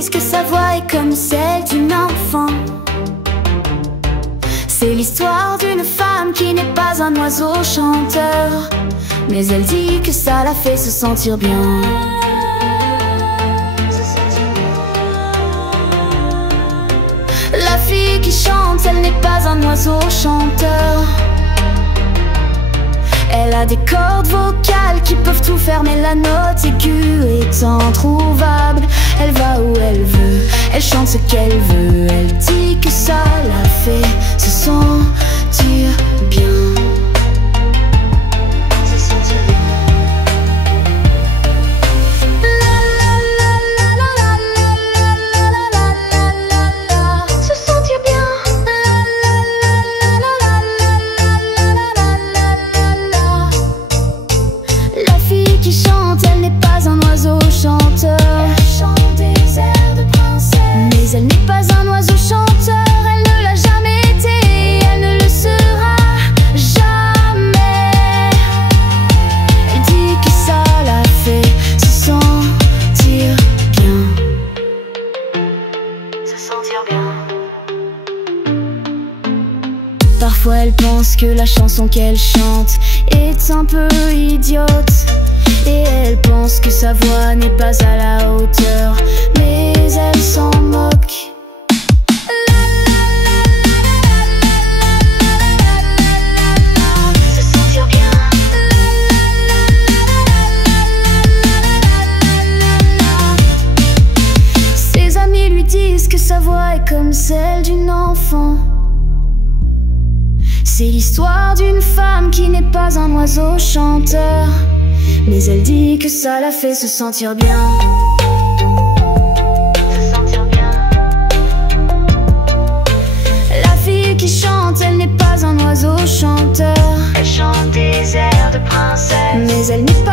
disent que sa voix est comme celle d'une enfant. C'est l'histoire d'une femme qui n'est pas un oiseau chanteur, mais elle dit que ça la fait se sentir bien. La fille qui chante, elle n'est pas un oiseau chanteur. Elle a des cordes vocales qui peuvent tout faire, mais la note aiguë est introuvable. Elle va où elle veut, elle chante ce qu'elle veut. Elle dit que ça la fait se sentir bien. Elle n'est pas un oiseau chanteur, elle ne l'a jamais été, elle ne le sera jamais. Elle dit que ça la fait se sentir bien. Se sentir bien. Parfois elle pense que la chanson qu'elle chante est un peu idiote, et elle pense que sa voix n'est pas à la hauteur, mais elle s'en moque. Se sentir bien. Ses amis lui disent que sa voix est comme celle d'une enfant. C'est l'histoire d'une femme qui n'est pas un oiseau chanteur, mais elle dit que ça la fait se sentir bien. Se sentir bien. La fille qui chante, elle n'est pas un oiseau chanteur. Elle chante des airs de princesse, mais elle n'est pas